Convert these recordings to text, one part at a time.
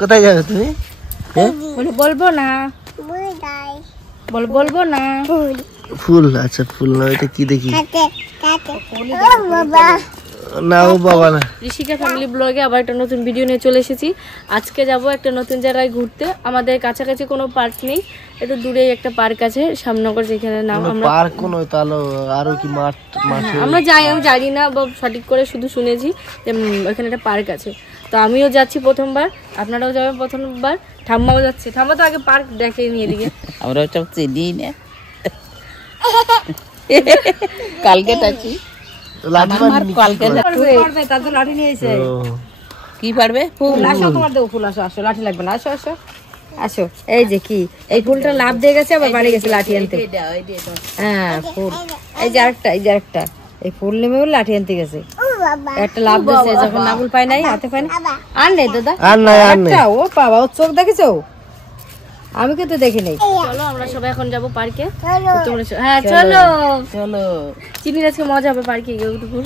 কোথায় যাবে তুমি? বলবো না, বলবো না। ফুল, আচ্ছা ফুল না, এটা কি দেখি না, ও বাবা না। ঋষিকা ফ্যামিলি ব্লগে আবার একটা নতুন ভিডিও নিয়ে চলে এসেছি। আজকে যাব একটা নতুন জায়গায় ঘুরতে। আমাদের কাছাকাছি কোনো পার্ক নেই, একটু দূরেই একটা পার্ক আছে শ্যামনগর, যেখানে নাম আমরা পার্ক কোন তাহলে আরো কি মাঠ আমরা যাই, আমি জানি না সঠিক করে, শুধু শুনেছি যে ওখানে একটা পার্ক আছে। তো আমিও যাচ্ছি প্রথমবার, আপনারাও যাবেন প্রথমবার, ঠাম্মাও যাচ্ছে। ঠাম্মা তো আগে পার্ক দেখে নিয়ে এদিকে, আমরা সব চিনি না। কালকে যাচ্ছি, কি পারবে ফুল? আসো তোমার দেবো ফুল, আসো আসো, লাঠি লাগবে না, আসো আসো আসো। এই যে কি, এই ফুলটা লাভ দিয়ে গেছে, আবার বাড়ি গেছে লাঠি আনতে। হ্যাঁ ফুল, এই যে আরেকটা, এই যে আরেকটা, এই ফুল নেমে লাঠি আনতে গেছে। একটা লাভ দিয়েছে, যখন নাগুল পায় নাই, হাতে পায় না, আর নেই দাদা, একটা। ও বাবা, ও চোখ দেখেছো? আমি কিন্তু দেখি নাই। চলো আমরা সবাই এখন যাবো পার্কে। হ্যাঁ চলো চলো, চিনির আজকে মজা হবে পার্কে গিয়ে, দুপুর,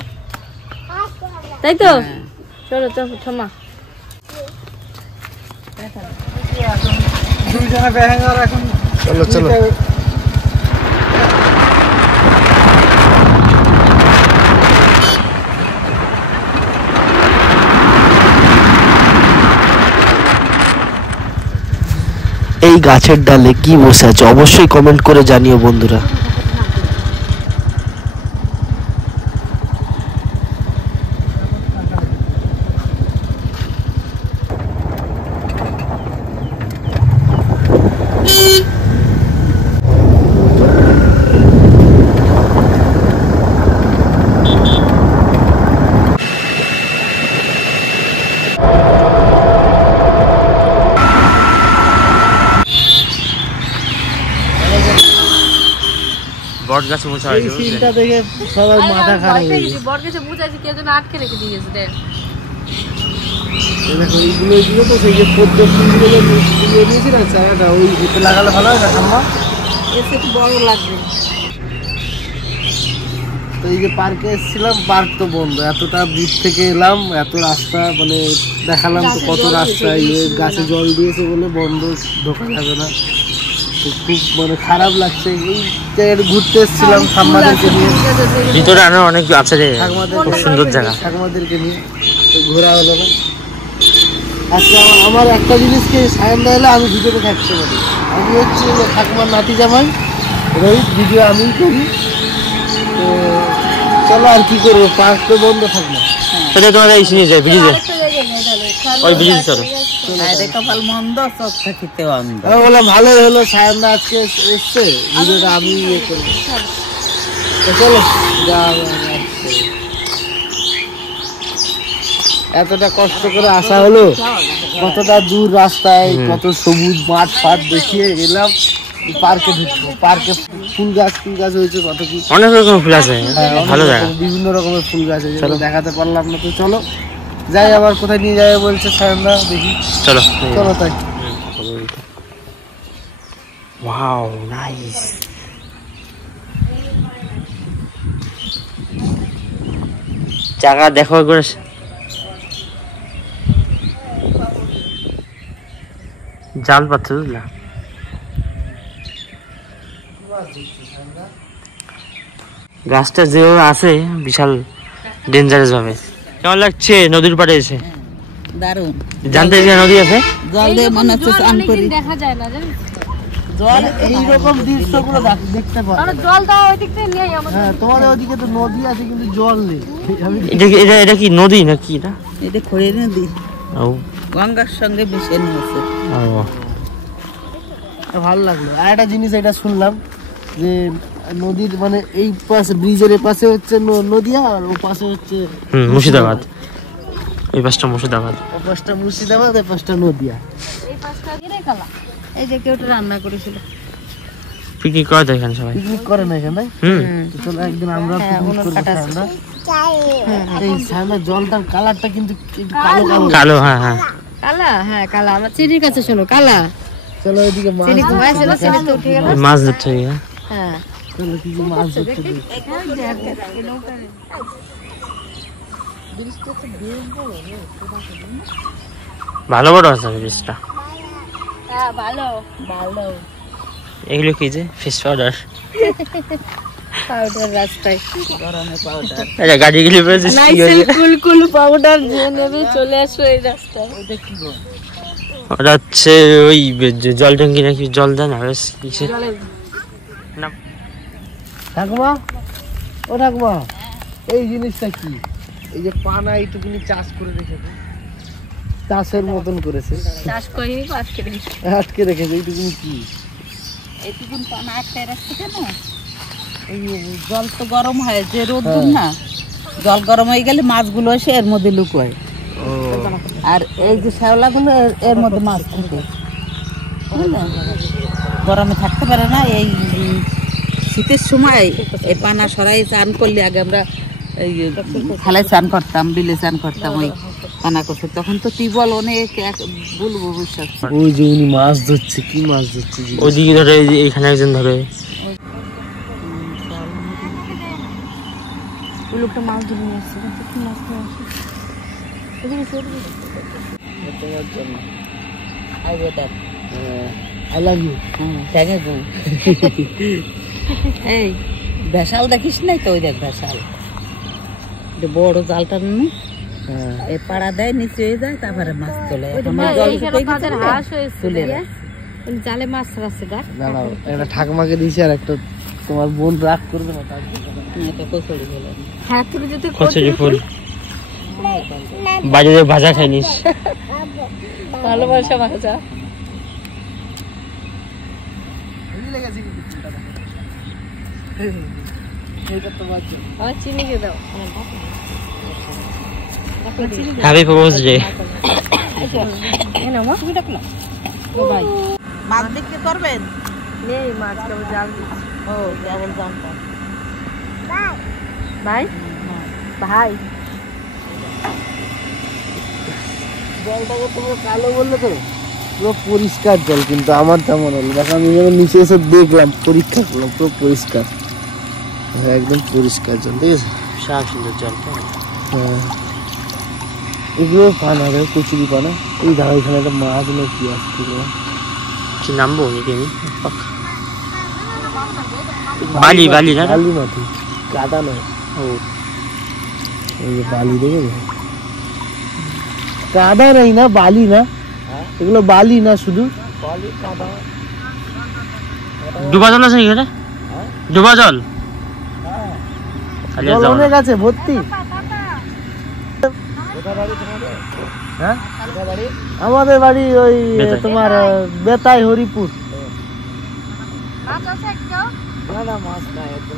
তাই তো? চলো তো ঠাম্মা। চলো চলো। এই গাছের ডালে কি বসে আছে অবশ্যই কমেন্ট করে জানিও বন্ধুরা। বট গাছে মোছা হয়েছে, সিনটা দেখে সবার মাথা খারাপ হয়ে গেছে। বট গাছে মুছাইছে, কে যেন আটকে রেখে দিয়েছে। দেখ দেখো এইগুলো তো সেই যে পদ্ম ফুলগুলো যে নিয়েছি না জায়গাটা, ওই এতে লাগালে ভালো হয় না ঠাম্মা? এসে একটু বড় লাগবে। তো এই যে পার্কে এসেছিলাম, পার্ক তো বন্ধ। এতটা দূর থেকে এলাম, এত রাস্তা, মানে দেখালাম তো কত রাস্তা, গাছে জল দিয়েছে বলে বন্ধ, ঢোকা যাবে না। তো খুব মানে খারাপ লাগছে। এই জায়গাটা ঘুরতে এসেছিলাম ঠাম্মাদেরকে নিয়ে, ভিতরে আরো অনেক আছে রে, খুব সুন্দর জায়গা। ঠাকুমাদেরকে নিয়ে তো ঘোরা হলো না। আজকে আমার একটা জিনিসকে সায়ন হলে আমি ভিডিওতে থাকতে পারি। আমি হচ্ছে ঠাকুমার নাতি জামাই রোহিত, ভিডিও আমি করি। তো চলো আর কি করবো, পার্ক তো বন্ধ থাকবে। তোমাদের এই সিনে যায় ব্রিজে, ওই ব্রিজ চলো। কপাল মন্দ, চোখটা খেতে অন্ধ। বললাম ভালোই হলো সায়ন আজকে এসছে, ভিডিওটা আমি ইয়ে করবো। তো চলো যা, এতটা কষ্ট করে আসা হলো, কতটা দূর রাস্তায়, কত সবুজ মাঠ ফাট দেখিয়ে এলাম। পার্কে ঢুকবো, পার্কে ফুল গাছ হয়েছে, কত কি অনেক রকমের ফুল আছে, ভালো জায়গা, বিভিন্ন রকমের ফুল গাছ আছে, দেখাতে পারলাম না। তো চলো যাই, আবার কোথায় নিয়ে যাবে বলছে সায়নদা, দেখি। চলো চলো তাই। Wow nice. জায়গা দেখো করে, জাল পাচ্ছে বুঝলা। গাছটা যেভাবে আছে বিশাল ডেঞ্জারাস ভাবে। কেমন লাগছে নদীর পাড়ে এসে? দারুণ। জানতে যে নদী আছে, জল দিয়ে মনে হচ্ছে স্নান করি। দেখা যায় না জানিস, জল এইরকম দৃশ্যগুলো দেখতে পাবো। জল দাও ওই দিক থেকে নিয়ে আমাদের। হ্যাঁ, তোমাদের ওদিকে তো নদী আছে কিন্তু জল নেই। এটা কি নদী নাকি? এটা খড়ি নদী, ও গঙ্গার সঙ্গে মিশে আছে। ভালো লাগলো। আর একটা জিনিস এটা শুনলাম যে নদীর মানে এই পাশে ব্রিজের এ পাশে হচ্ছে নদিয়া, আর ও পাশে হচ্ছে মুর্শিদাবাদ। এই পাশটা মুর্শিদাবাদ, ও পাশটা মুর্শিদাবাদ, এই পাশটা নদিয়া। এই পাঁচটা গিরে কালা, এই যে কেউ রান্না করেছিল। পিকনিক করে তো এখানে সবাই, পিকনিক করে না এখানে। তো চলো একদিন আমরা পিকনিক করবো সায়নদা। এই সায়নদা জলটার কালারটা কিন্তু কালো কালো কালো। হ্যাঁ হ্যাঁ কালা, হ্যাঁ কালা। আমার চিনির কাছে শোনো কালা। চলো ওইদিকে মাছ চিনি ঘুমাইছিল, চিনি তো উঠে গেল। মাছ ধরতে হবে। হ্যাঁ চলো কিছু মাছ ধরতে যাই। ভালো বড় আছে বীজটা। হ্যাঁ ভালো ভালো। এগুলো কি যে ফিশ পাউডার? পাউডার রাস্তায় গরমে পাউডার। আচ্ছা গাড়িগুলি পেয়েছিস কি নাইসেল হয়েছে? কুলকুল পাউডার যে নেবে চলে আসো এই রাস্তায়। ওইটা কি গো? ওটা হচ্ছে ওই জল ট্যাঙ্কি নাকি জল দেয় না বেশ কিসে না। ঠাকুমা, ও ঠাকুমা, এই জিনিসটা কি? এই যে পানা এইটুকুনি চাষ করে রেখেছে, চাষের মতন করেছে, চাষ করিনি আজকে দেখি। আটকে রেখেছে, এইটুকুনি কি? এইটুকুন পানা আটকায় রাখছে কেন? এই জল তো গরম হয়, যে রোদ্দুর না, জল গরম হয়ে গেলে মাছগুলো এসে এর মধ্যে লুকোয়। ও আর এই যে শ্যাওলাগুলো এর মধ্যে মাছ থাকে, বুঝলেন? গরমে থাকতে পারে না। এই শীতের সময় এই পানা সরাই চান করলে, আগে আমরা এই খালায় চান করতাম, বিলে চান করতাম ওই পানা করতে, তখন তো টিউবওয়েল অনেক বলবো বিশ্বাস। ওই যে উনি মাছ ধরছে, কি মাছ ধরছে? ওইদিকে ধরে এই যে এইখানে একজন ধরে ওই লোকটা মাছ ধরে নিয়ে আসছে, কি মাছ ধরে আসছে? তোমার জন্য আই বেদার আই লাভ ইউ। ট্যাগে গো। এই ভেসাল দেখিস নাই তো? ওই দেখ ভেসাল, যে বড় জালটা নেই, হ্যাঁ, এই পাড়া দেয়, নিচে হয়ে যায়, তারপরে মাছ তোলে। ওই তো এখন ভাই, জল এইখানে শুকিয়ে কাদের গেছে, হাঁস হয়েছে তুলে রে। রাখ। ওই জালে মাছ রাখছে দেখ। দাঁড়াও, একটা ঠাকুমাকে দিয়েছি আর একটা তোমার বোন রাগ করবে না তার জন্য। এটা কচুরি হলো। হ্যাঁ তুমি যদি কচুরি ফুল বাড়িতে ভাজা খাইনিস? ভালোবাসা ভাজা এইটা তোমার জন্য। আমার চিনি দিয়ে দাও। Happy propose day. তুমি ডাকলাম ভাই মাছ বিক্রি করবেন? নেই মাছ কেবল জাল দিচ্ছি। ও কেবল জানতো। ভাই ভাই জলটাকে তোমরা কালো বললে তো, পুরো পরিষ্কার জল, কিন্তু আমার তেমন হলো। দেখো আমি যখন নিচে এসে দেখলাম, পরীক্ষা করলাম, পুরো পরিষ্কার, হ্যাঁ, একদম পরিষ্কার জল, ঠিক আছে। সাপ সুন্দর জলটা। হ্যাঁ, এগুলো পানা রে, কচুরি পানা। এই দেখো এখানে একটা মাছ না কি আসছে, কি নামবো নাকি আমি? বালি বালি না? বালি মাটি, কাদা নয়। ও এই যে বালি দেখে, কাদা নেই না, বালি না, এগুলো বালি না, শুধু বালি কাদা। ডুবা জল আছে এখানে? ডুবা জল জল অনেক আছে, ভর্তি। হ্যাঁ, আমাদের বাড়ি ওই বেতাই। তোমার বেতাই, হরিপুর।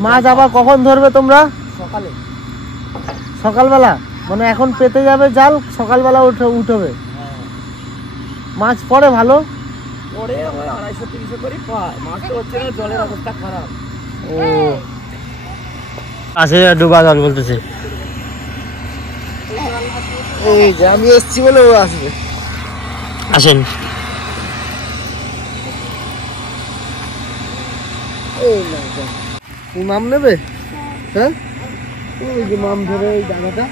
মাছ আবার কখন ধরবে তোমরা? সকালে, সকালবেলা, মানে এখন পেতে যাবে জাল, সকালবেলা উঠবে। মাছ পড়ে ভালো, পড়ে 250-300 করে পায়। মাছ তো হচ্ছে না, জলের অবস্থা খারাপ। ও আছে ডুবা জল বলতেছে। এই যে আমি এসছি বলে ও আসবে। আসেন। এই না, তুমি মাম নেবে? হ্যাঁ, ওই যে মাম ধরে ওই দাদাটা,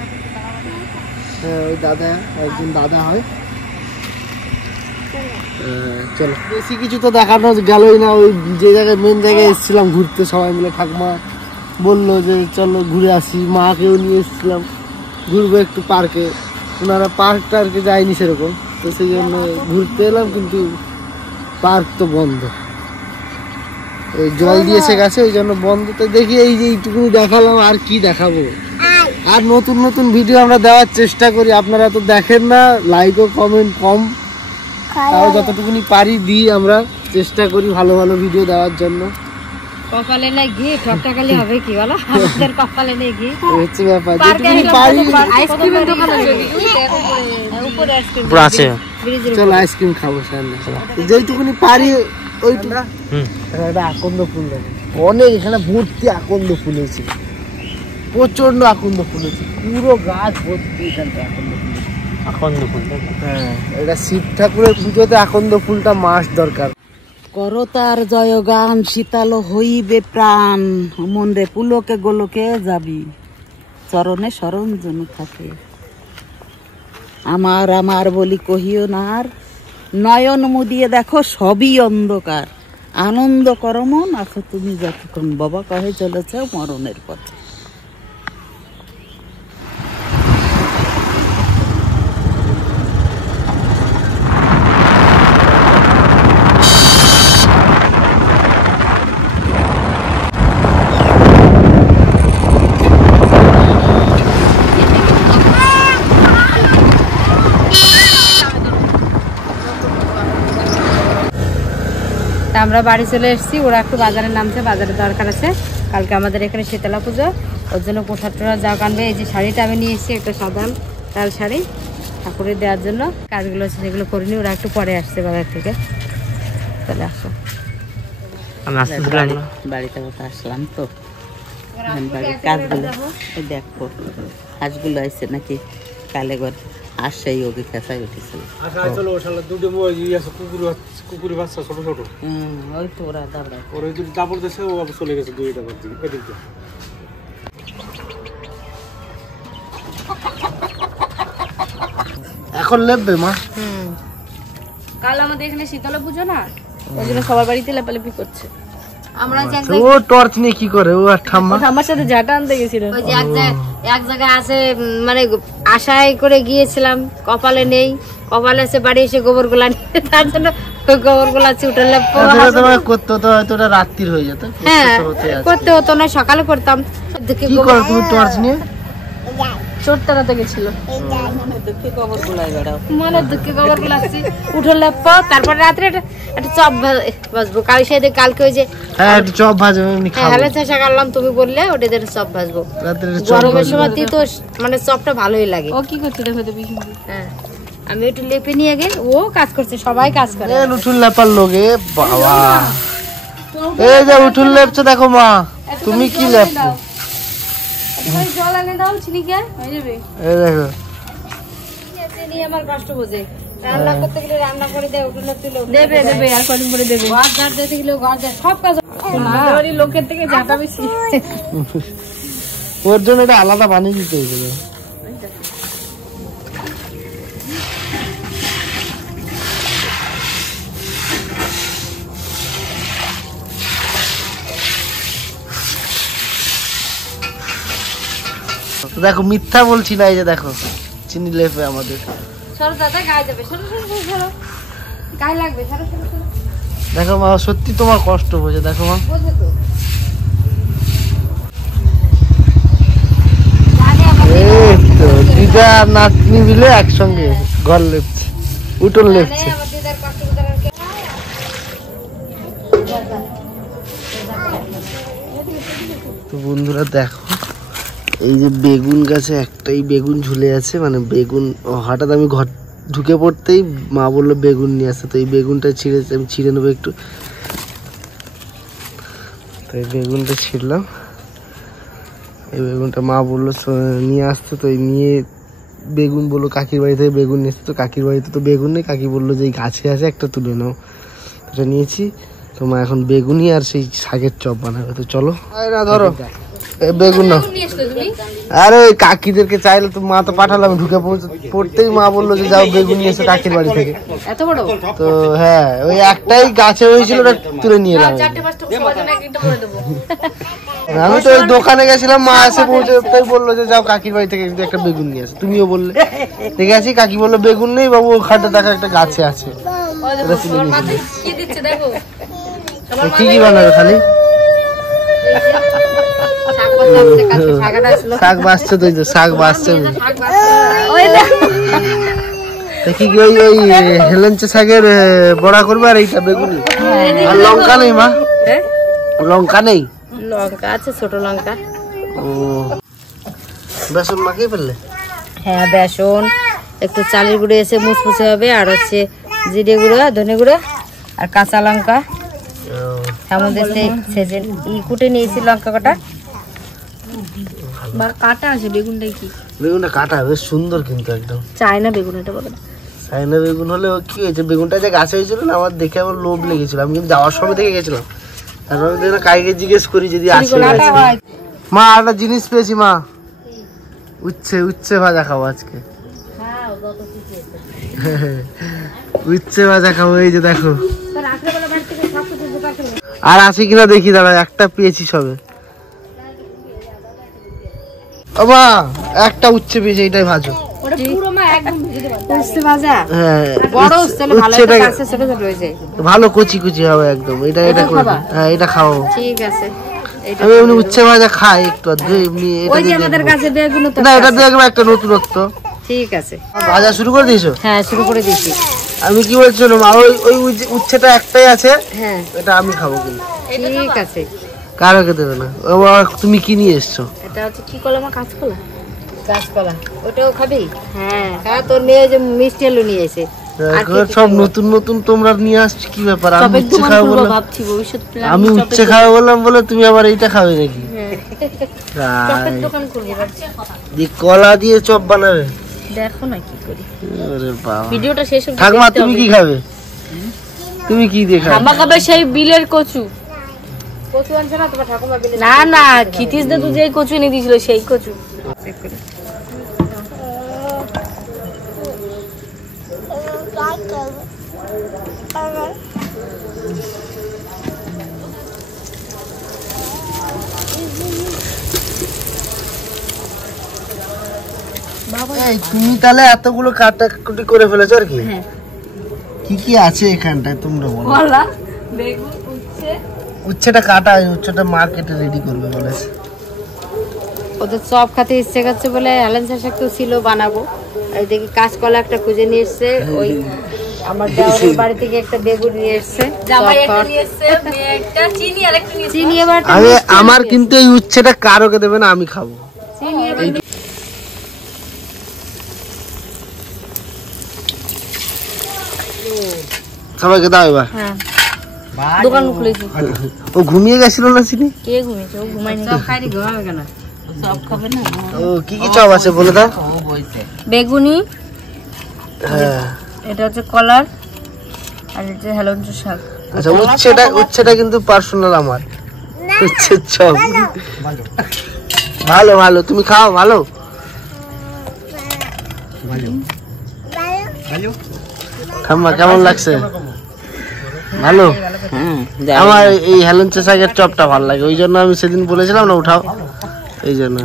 হ্যাঁ ওই দাদা, একজন দাদা হয়। চলো, বেশি কিছু তো দেখানো গেলই না। ওই যে জায়গায়, মেন জায়গায় এসেছিলাম ঘুরতে, সবাই মিলে। ঠাকুমা বললো যে চলো ঘুরে আসি, মাকেও নিয়ে এসেছিলাম, ঘুরবো একটু পার্কে। ওনারা পার্ক টার্কে যায়নি সেরকম, তো সেই জন্য ঘুরতে এলাম, কিন্তু পার্ক তো বন্ধ, ওই জল দিয়েছে গাছে, ওই জন্য বন্ধ। তো দেখি এই যে এইটুকুনি দেখালাম, আর কি দেখাবো। আর নতুন নতুন ভিডিও আমরা দেওয়ার চেষ্টা করি, আপনারা তো দেখেন না, লাইক ও কমেন্ট কম, তাও যতটুকুনি পারি দিই। আমরা চেষ্টা করি ভালো ভালো ভিডিও দেওয়ার জন্য। কপালে নেই ঘি, ঠকঠাকালি হবে কি বলো? আমাদের কপালে নেই ঘি। এই হচ্ছে ব্যাপার, যেটুকুনি পারি। আইসক্রিমের দোকান আছে উপরে আইসক্রিম পুরো আছে। ব্রিজের চলো আইসক্রিম খাবো সামনে। যেইটুকুনি পারি ওইটুকু। হুম। এখানে একটা আকন্দ ফুল দেখো, অনেক, এখানে ভর্তি আকন্দ ফুল হয়েছে, প্রচন্ড আকন্দ ফুল হয়েছে, পুরো গাছ ভর্তি এখানটা আকন্দ ফুল। আকন্দ ফুল। হ্যাঁ, এটা শিব ঠাকুরের পুজোতে আকন্দ ফুলটা মাস্ট দরকার। করতার জয়গান, শীতল হইবে প্রাণ, মন রে পুলকে গোলকে যাবি, চরণে শরণ যেন থাকে। আমার আমার বলি কহিও না আর, নয়ন মুদিয়ে দেখো সবই অন্ধকার, আনন্দ করো মন আছো তুমি যতক্ষণ, বাবা কহে চলেছে মরণের পথে। তা আমরা বাড়ি চলে এসেছি, ওরা একটু বাজারে নামছে, বাজারে দরকার আছে, কালকে আমাদের এখানে শীতলা পুজো, ওর জন্য পোশাক টোশাক যা আনবে। এই যে শাড়িটা আমি নিয়ে এসেছি, একটা সাদা লাল শাড়ি ঠাকুরের দেওয়ার জন্য, কাজগুলো আছে সেগুলো করিনি, ওরা একটু পরে আসছে বাজার থেকে। তাহলে আসো, বাড়িতে কোথাও আসলাম তো, বাড়ির কাজগুলো এই দেখো, কাজগুলো আসছে নাকি কালে ঘর আসছেই ওকে খেঁচাই উঠেছিল। ওই তো ওরা দাবড়ায় চলে গেছে দুই দাবার দিকে এদিক দিয়ে। এখন লেপবে মা? কাল আমাদের এখানে শীতলা পুজো না, ওই জন্য সবার বাড়িতে লেপালেপি করছে। আমরা যে ও টর্চ নিয়ে কি করে? ও আর ঠাম্মা আমার সাথে ঝাঁটা আনতে গেছিল, ওই যে এক জায়গায় আছে, মানে আশায় করে গিয়েছিলাম, কপালে নেই, কপালে এসে বাড়ি এসে গোবর গুলা নিয়ে, তার জন্য গোবর গুলা চুটে লেপো করতে হতো, হয়তো ওটা রাত্রির হয়ে যেত। হ্যাঁ করতে হতো না, সকালে করতাম। কি করো তুমি টর্চ নিয়ে? চোট তাড়াতে গেছিল, মনে দুঃখে গোবর গুলা উঠে লেপো, তারপরে রাত্রে একটা চপ ভাজবো, কালকে ওই যে চপ ভাজবো হ্যালো চেষ্টা করলাম, তুমি বললে ওটা দিয়ে চপ ভাজবো, গরমের সময় তো মানে চপটা ভালোই লাগে। ও কি করছে দেখো তো, হ্যাঁ আমি একটু লেপে নিয়ে আগে, ও কাজ করছে, সবাই কাজ করে। উঠুন লেপার লোকে বাবা, এই যে উঠুন লেপছে দেখো মা, তুমি কি লেপছো? জল এনে দাও, চিনিকে হয়ে যাবে। এই দেখো চিনি আমার কষ্ট বোঝে, রান্না করতে গেলে রান্না করে দেয়, ওগুলো তুলে দেবে দেবে আর কদিন করে দেবে, ঘর ঝাড় দিতে গেলে ঘর ঝাড়, সব কাজ লোকের থেকে ঝাঁটা বেশি। ওর জন্য এটা আলাদা বানিয়ে দিতে হয়েছিল। দেখো মিথ্যা বলছি না, এই যে দেখো চিনি লেপে আমাদের। সরো দাদা, গায়ে যাবে, সরো সরো সরো সরো, গায়ে লাগবে, সরো সরো সরো। দেখো মা সত্যি তোমার কষ্ট বোঝে, দেখো মা বোঝে তো। এই তো দিদা আর নাতনি মিলে একসঙ্গে ঘর লেপছে, উঠোন লেপছে। তো বন্ধুরা দেখো, এই যে বেগুন গাছে একটাই বেগুন ঝুলে আছে, মানে বেগুন হঠাৎ আমি ঘর ঢুকে পড়তেই মা বললো বেগুন নিয়ে আসতে, তো এই বেগুনটা ছিঁড়েছে, আমি ছিঁড়ে নেবো একটু, তো এই বেগুনটা ছিঁড়লাম। এই বেগুনটা মা বললো নিয়ে আসতে, তো এই নিয়ে বেগুন বললো কাকির বাড়ি থেকে বেগুন নিয়ে আসতে, তো কাকির বাড়িতে তো বেগুন নেই, কাকি বললো যে এই গাছে আছে একটা তুলে নাও, এটা নিয়েছি। তো মা এখন বেগুনই আর সেই শাকের চপ বানাবে, তো চলো না ধরো বেগুন নাও। আরে ওই কাকিদেরকে চাইলে তো মা তো পাঠালাম, ঢুকে পড়তেই মা বললো যে যাও বেগুন নিয়ে এসে কাকির বাড়ি থেকে। এত বড়? তো হ্যাঁ ওই একটাই গাছে হয়েছিল, ওটা তুলে নিয়ে এলাম। আমি তো ওই দোকানে গেছিলাম, মা এসে পৌঁছতে বললো যে যাও কাকির বাড়ি থেকে একটা বেগুন নিয়ে আসে, তুমিও বললে ঠিক আছে, কাকি বললো বেগুন নেই বাবু, ওখানটা দেখা একটা গাছে আছে। কি কি বানাবে খালি? শাক বাঁচছে তো, শাক বাঁচছে কি ওই ওই হেলেঞ্চে শাকের বড়া করবে, আর এইটা বেগুনি। আর লঙ্কা নেই মা? লঙ্কা নেই? লঙ্কা আছে, ছোট লঙ্কা। ও বেসন মাখিয়ে ফেললে? হ্যাঁ বেসন, একটু চালের গুঁড়ো এসে মুচমুচে হবে, আর হচ্ছে জিরে গুঁড়ো, ধনে গুঁড়ো আর কাঁচা লঙ্কা। আমাদের সেজে কুটে নিয়েছি লঙ্কা কাটা, বা কাটা আছে। বেগুনটাই কি? বেগুনটা কাটা বেশ সুন্দর, কিন্তু একদম চায়না বেগুন এটা বলে। চায়না বেগুন হলে কি হয়েছে, বেগুনটা যে গাছে হয়েছিল না, আমার দেখে আমার লোভ লেগেছিল, আমি কিন্তু যাওয়ার সময় দেখে গেছিলাম, তারপর আমি দেখলাম কাইকে জিজ্ঞেস করি যদি আছে। মা একটা জিনিস পেয়েছি মা, উচ্ছে, উচ্ছে ভাজা খাবো আজকে। উচ্ছে ভাজা খাবো, এই যে দেখো। আর আছে কিনা দেখি, দাঁড়া, একটা পেয়েছি সবে। বাবা একটা উচ্ছে পেয়েছি, এটাই ভাজো। ভালো কচি কচি হবে একদম, এটা এটা করবে। হ্যাঁ এটা খাবো, ঠিক আছে। আমি এমনি উচ্ছে ভাজা খাই একটু এমনি। না এটা দেখবো একটা নতুনত্ব। ঠিক আছে, ভাজা শুরু করে দিয়েছো? হ্যাঁ শুরু করে দিয়েছি। আমি কি বলছিলাম, ওই ওই উচ্ছেটা একটাই আছে, হ্যাঁ এটা আমি খাবো কিন্তু। ঠিক আছে, কারো কে দেবে না। তুমি কি নিয়ে এসছো? এটা হচ্ছে কি কলা, মা কাঁচকলা। কাঁচকলা ওটাও খাবি? হ্যাঁ খা, তোর মেয়ে যে মিষ্টি আলু নিয়ে এসে। সব নতুন নতুন তোমরা নিয়ে আসছো, কি ব্যাপার? আমি উচ্ছে খাবো বললাম, ভাবছি ভবিষ্যৎ প্ল্যান। আমি উচ্ছে খাবো বললাম বলে তুমি আবার এইটা খাবে নাকি? চপের দোকান করবি ভাবছি। কলা দিয়ে চপ বানাবে? দেখো না কি করি। আরে বাবা, ভিডিওটা শেষ হবে। ঠাকুমা তুমি কি খাবে? তুমি কি দিয়ে খাবে? ঠাকুমা খাবে সেই বিলের কচু। কচু আনছে না তোমার ঠাকুমা বিলে? না না, খিতিস দে তুই যেই কচু এনে দিয়েছিল সেই কচু। এই তুমি তাহলে এতগুলো কাটাকুটি করে ফেলেছো আর কি? কি কি আছে এখানটায় তোমরা বলো। কলা, বেগুন, উচ্ছে। উচ্ছেটা কাটা, উচ্ছেটা মার্কেটে রেডি করবে বলেছে। ওদের চপ খেতে ইচ্ছে করছে বলে হেলেন শাক তো ছিল বানাবো। এই দেখি কাঁচকলা একটা খুঁজে নিয়ে এসছে, ওই আমার দেওরের বাড়ি থেকে একটা বেগুন নিয়ে এসছে, জামাই একটা নিয়ে এসছে, মেয়ে একটা, চিনি আর একটা নিয়ে চিনি। এবার আমার কিন্তু এই উচ্ছেটা কারোকে দেবে না, আমি খাবো। চিনি এবার সবাইকে দাও এবার। হ্যাঁ দোকান খুলেছি। ও ঘুমিয়ে গেছিল না চিনি? কে ঘুমিয়েছে? ও ঘুমায়নি। চপ খাইনি, ঘুমাবে কেন? চপ খাবে না। ও কি কি চপ আছে বলে দাও। বেগুনি, হ্যাঁ এটা হচ্ছে কলার, আর এটা হেলেঞ্চ শাক। আচ্ছা, উচ্ছেটা কিন্তু পার্সোনাল আমার। উচ্ছের চপ ভালো ভালো, তুমি খাও ভালো। ঠাম্মা কেমন লাগছে? ভালো। আমার এই হেলেঞ্চ শাকের চপটা ভালো লাগে, ওই জন্য আমি সেদিন বলেছিলাম না উঠাও, এই জন্য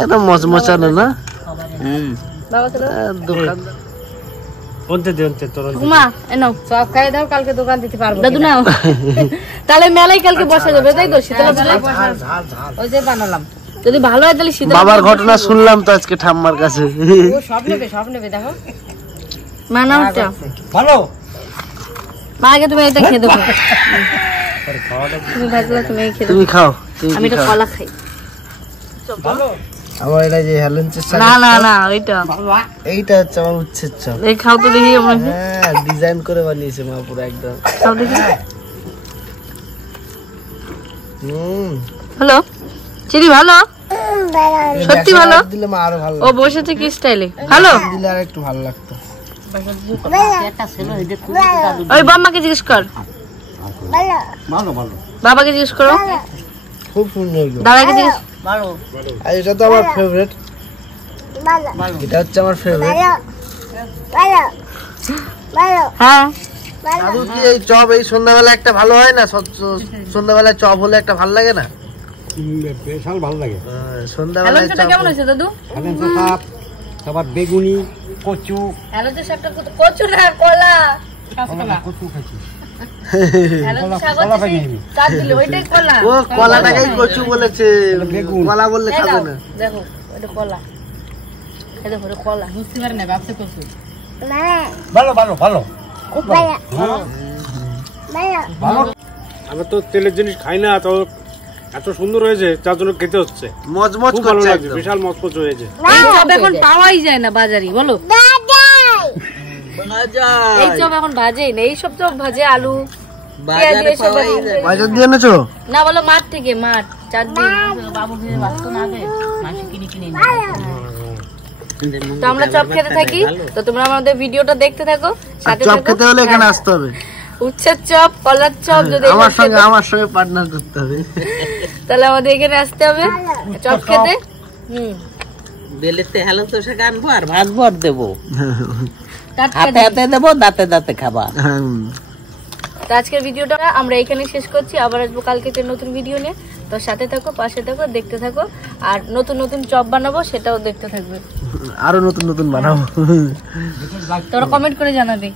একদম মচমচানো না। দোকান চপ খাই দাও, কালকে দোকান দিতে পারবো দাদু না। তাহলে মেলায় কালকে বসা যাবে, তাই তো? শীতলা মেলায় ওই যে বানালাম, যদি ভালো হয় তাহলে শীতলা। বাবার ঘটনা শুনলাম তো আজকে ঠাম্মার কাছে। সব নেবে, সব নেবে। দেখো মানাওটা ভালো। মা আগে তুমি এটা খেয়ে দেবো। তুমি ভাজলা, তুমি খেয়ে তুমি খাও। আমি তো কলা খাই। আমার এটা যে হেলেঞ্চের শাক, না না না, ওইটা এইটা হচ্ছে আমার উচ্ছের চপ। এই খাও তো দেখি। হ্যাঁ ডিজাইন করে বানিয়েছে মা পুরো একদম। খাও দেখি। হ্যালো চিনি, ভালো সত্যি ভালো। দিলে মা আরো ভালো ও বসেছে কি স্টাইলে, ভালো দিলে আর একটু ভালো লাগতো। ওই বাম্মাকে জিজ্ঞেস কর, বাবাকে জিজ্ঞেস করো, খুব সুন্দর। দাদাকে জিজ্ঞেস। আর এটা তো আমার ফেভারিট, এটা হচ্ছে আমার ফেভারিট। হ্যাঁ দাদু কি এই চপ এই সন্ধ্যাবেলা একটা ভালো হয় না? সন্ধ্যাবেলায় চপ হলে একটা ভালো লাগে না? বিশাল ভালো লাগে। সন্ধ্যাবেলায় চপ কেমন হয়েছে দাদু? তারপর বেগুনি, কচু, হেলেঞ্চের শাকটা কচু না, কলা। কচু খাচ্ছি। কলা খাইনি আমি। চাপ দিলে ওইটাই কলা। ও কলাটাকেই কচু বলেছে, কলা বললে খাবে না। দেখো ওটা কলা, এই দেখো ওটা কলা। বুঝতে পারে না, ভাবছে কচু। ভালো ভালো ভালো, খুব ভালো। ভালো। আমরা তো তেলের জিনিস খাই না, তো এত সুন্দর হয়েছে তার জন্য খেতে হচ্ছে। মজমজ খুব ভালো করছে লাগছে, একদম। বিশাল মজমজ হয়েছে। এই চপ এখন পাওয়াই যায় না বাজারে, বলো। এই চপ এখন ভাজেই না, এই সব চপ ভাজে আলু পেঁয়াজ দিয়ে সব ভাজে। বাজার দিয়ে এনেছো? না বলো মাঠ থেকে, মাঠ 4 দিন বাবু খেয়ে বাঁচতো না আগে, মাছ কিনে কিনে এনে। তো আমরা চপ খেতে থাকি, তো তোমরা আমাদের ভিডিওটা দেখতে থাকো, সাথে চপ থাকো। খেতে হলে এখানে আসতে হবে। উচ্ছের চপ, কলার চপ যদি আমার সঙ্গে পার্টনার করতে হবে, তাহলে আমাদের এখানে আসতে হবে চপ খেতে। বেলেতে হেলেঞ্চ শাক আনবো আর ভাজবো আর দেবো। টাটকা হাতে হাতে দেবো, দাঁতে দাঁতে খাবা। তো আজকের ভিডিওটা আমরা এখানে শেষ করছি। আবার আসবো কালকে নতুন ভিডিও নিয়ে। তো সাথে থাকো, পাশে থাকো, দেখতে থাকো। আর নতুন নতুন চপ বানাবো, সেটাও দেখতে থাকবে। আরো নতুন নতুন বানাবো। তোরা কমেন্ট করে জানাবি।